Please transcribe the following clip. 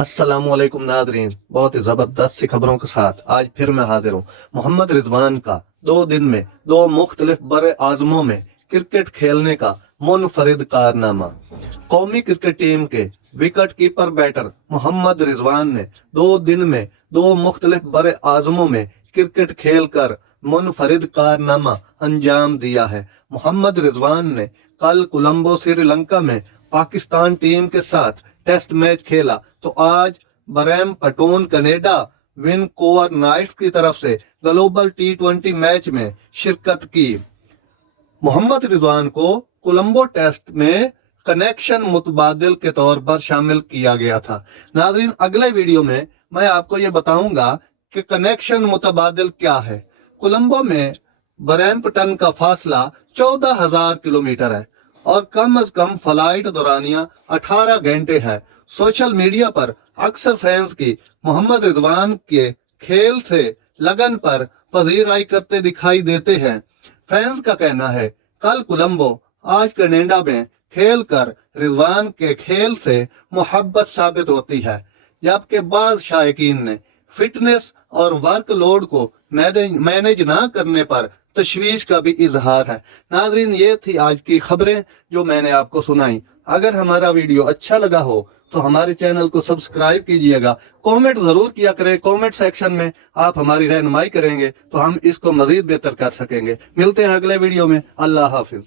अस्सलाम वालेकुम नादरीन, बहुत ही जबरदस्त सी खबरों के साथ आज फिर मैं हाजिर हूँ। मोहम्मद रिजवान का 2 दिन में 2 मुख्तलिफ बड़े आजमों में क्रिकेट खेलने का मुनफरिद कारनामा। कौमी क्रिकेट टीम के wicket keeper batter Mohammad Rizwan ने 2 दिन में 2 मुख्तलिफ बड़े आजमों में क्रिकेट खेलकर मुनफरिद कारनामा अंजाम दिया है। मोहम्मद रिजवान ने कल कोलंबो श्रीलंका में पाकिस्तान टीम के साथ टेस्ट मैच खेला तो आज ब्रैम्पटन कनाडा वैनकूवर नाइट्स की तरफ से ग्लोबल T20 मैच में शिरकत की। मोहम्मद रिजवान को कोलंबो टेस्ट में कनेक्शन मुतबादिल के तौर पर शामिल किया गया था। नाज़रीन, अगले वीडियो में मैं आपको ये बताऊंगा कि कनेक्शन मुतबादिल क्या है। कोलंबो में ब्रैम्पटन का फासला 14,000 किलोमीटर है और कम से कम फ्लाइट दौरानिया 18 घंटे है। सोशल मीडिया पर अक्सर फैंस की मोहम्मद रिजवान के खेल से लगन पर पजीराई करते दिखाई देते हैं। फैंस का कहना है कल कोलंबो आज कनाडा में खेल कर रिजवान के खेल से मोहब्बत साबित होती है, जबकि बाज शायकीन ने फिटनेस और वर्कलोड को मैनेज ना करने पर तशवीश का भी इजहार है। नाजरीन, ये थी आज की खबरें जो मैंने आपको सुनाई। अगर हमारा वीडियो अच्छा लगा हो तो हमारे चैनल को सब्सक्राइब कीजिएगा। कमेंट जरूर किया करें, कमेंट सेक्शन में आप हमारी रहनुमाई करेंगे तो हम इसको मजीद बेहतर कर सकेंगे। मिलते हैं अगले वीडियो में। अल्लाह हाफिज।